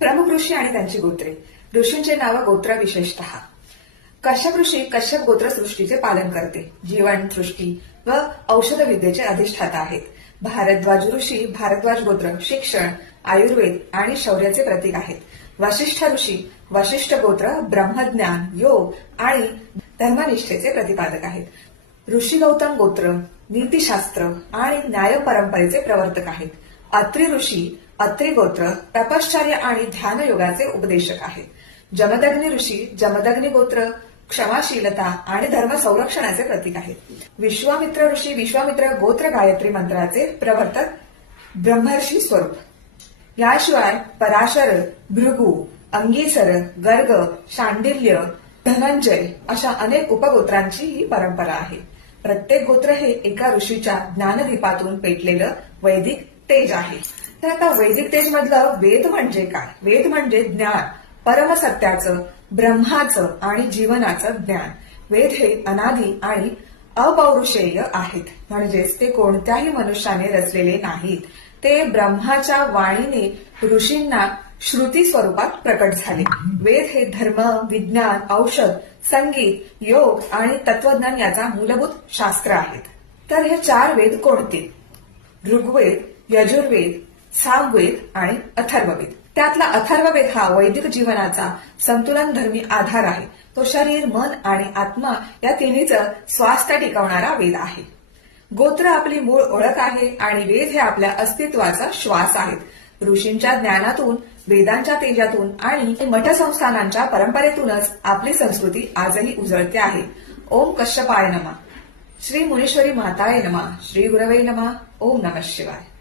प्रमुख ऋषी आणि त्यांची गोत्रे. ऋषींचे नाव गोत्र विशेषतः. कश्यप ऋषी कश्यप गोत्र सृष्टीचे पालन करते. जीवन सृष्टी व औषध विद्येचे अधिष्ठाता आहेत. भारद्वाज ऋषी भारद्वाज गोत्र शिक्षण, आयुर्वेद आणि शौर्याचे प्रतीक आहेत. वशिष्ठ ऋषी वशिष्ठ गोत्र ब्रह्मज्ञान, योग आणि धर्मनिष्ठेचे प्रतिपादक आहेत. ऋषी गौतम गोत्र नीतिशास्त्र आणि न्याय परंपरेचे प्रवर्तक आहेत. अत्रि ऋषी अत्रि गोत्र तपश्चर्य आणि ध्यान योगाचे उपदेशक आहेत. जमदग्नी ऋषी जमदग्नी गोत्र क्षमाशीलता आणि धर्म संरक्षणाचे प्रतीक आहेत. विश्वामित्र ऋषी विश्वामित्र गोत्र गायत्री मंत्राचे प्रवर्तक ब्रह्मर्षी स्वरूप. याशिवाय पराशर, भृगु, अंगीसर, गर्ग, शांडिल्य, धनंजय अशा अनेक उपगोत्रांची ही परंपरा आहे. प्रत्येक गोत्र हे एका ऋषीच्या ज्ञानदीपातून पेटलेलं वैदिक तेज आहे. तर आता वैदिक तेज मधलं वेद म्हणजे काय? वेद म्हणजे ज्ञान, परमसत्याचं, ब्रह्माचं आणि जीवनाचं ज्ञान. वेद हे अनादी आणि अपौरुषेय आहेत, म्हणजेच ते कोणत्याही मनुष्याने रचलेले नाहीत. ते ब्रह्माच्या वाणीने ऋषींना श्रुती स्वरूपात प्रकट झाले. वेद हे धर्म, विज्ञान, औषध, संगीत, योग आणि तत्वज्ञान याचा मूलभूत शास्त्र आहेत. तर हे 4 वेद कोणते? ऋग्वेद, यजुर्वेद, सामवेद आणि अथर्ववेद. त्यातला अथर्ववेद हा वैदिक जीवनाचा संतुलनधर्मी आधार आहे. तो शरीर, मन आणि आत्मा या तिन्हीचं स्वास्थ्य टिकवणारा वेद आहे. गोत्र आपली मूळ ओळख आहे आणि वेद हे आपल्या अस्तित्वाचा श्वास आहेत. ऋषींच्या ज्ञानातून, वेदांच्या तेजातून आणि मठसंस्थानांच्या परंपरेतूनच आपली संस्कृती आजही उजळते आहे. ओम कश्यपाय नमः. श्री मुनीश्वरी माताय नमः. श्री गुरवे नमः. ओम नमः शिवाय.